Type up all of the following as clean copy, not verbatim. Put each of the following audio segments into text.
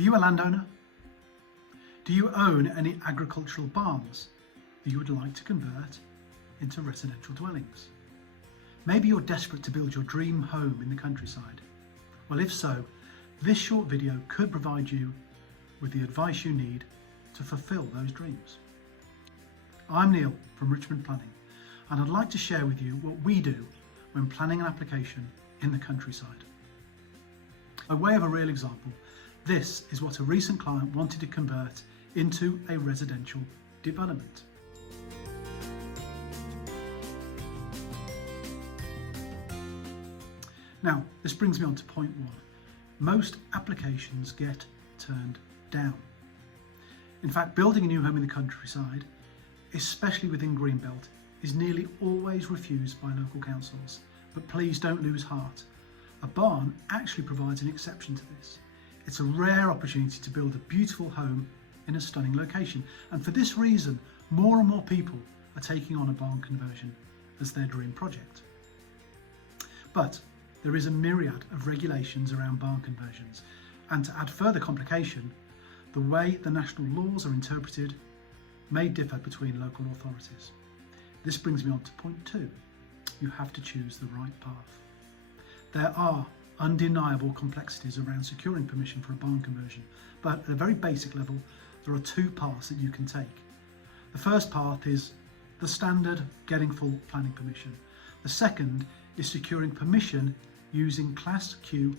Are you a landowner? Do you own any agricultural barns that you would like to convert into residential dwellings? Maybe you're desperate to build your dream home in the countryside. Well, if so, this short video could provide you with the advice you need to fulfill those dreams. I'm Neil from Richmond Planning, and I'd like to share with you what we do when planning an application in the countryside. By way of a real example, this is what a recent client wanted to convert into a residential development. Now, this brings me on to point one. Most applications get turned down. In fact, building a new home in the countryside, especially within Greenbelt, is nearly always refused by local councils. But please don't lose heart. A barn actually provides an exception to this. It's a rare opportunity to build a beautiful home in a stunning location. And for this reason, more and more people are taking on a barn conversion as their dream project. But there is a myriad of regulations around barn conversions. And to add further complication, the way the national laws are interpreted may differ between local authorities. This brings me on to point two. You have to choose the right path. There are undeniable complexities around securing permission for a barn conversion, but at a very basic level, there are two paths that you can take. The first path is the standard getting full planning permission. The second is securing permission using Class Q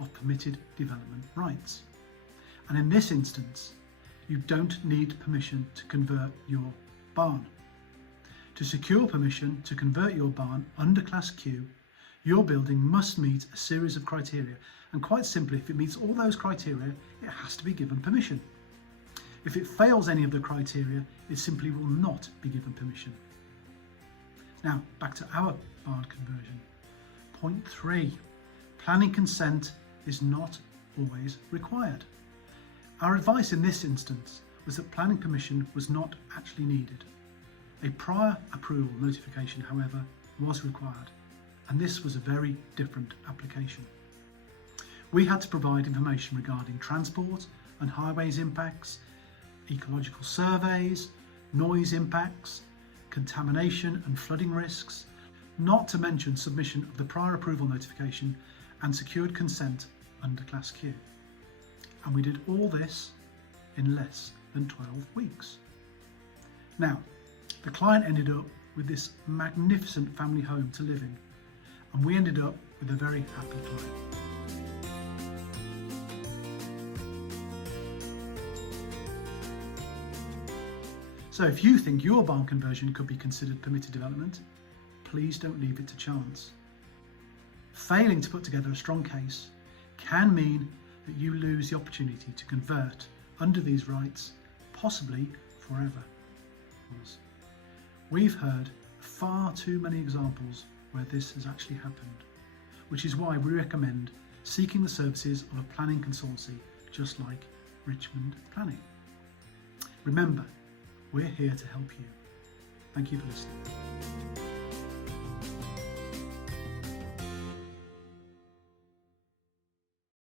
of permitted development rights. And in this instance, you don't need permission to convert your barn. To secure permission to convert your barn under Class Q, your building must meet a series of criteria, and quite simply, if it meets all those criteria, it has to be given permission. If it fails any of the criteria, it simply will not be given permission. Now, back to our barn conversion. Point three, planning consent is not always required. Our advice in this instance was that planning permission was not actually needed. A prior approval notification, however, was required, and this was a very different application. We had to provide information regarding transport and highways impacts, ecological surveys, noise impacts, contamination and flooding risks, not to mention submission of the prior approval notification and secured consent under Class Q. And we did all this in less than 12 weeks. Now, the client ended up with this magnificent family home to live in, and we ended up with a very happy client. So if you think your barn conversion could be considered permitted development, please don't leave it to chance. Failing to put together a strong case can mean that you lose the opportunity to convert under these rights, possibly forever. We've heard far too many examples where this has actually happened, which is why we recommend seeking the services of a planning consultancy just like Richmond Planning. Remember, we're here to help you. Thank you for listening.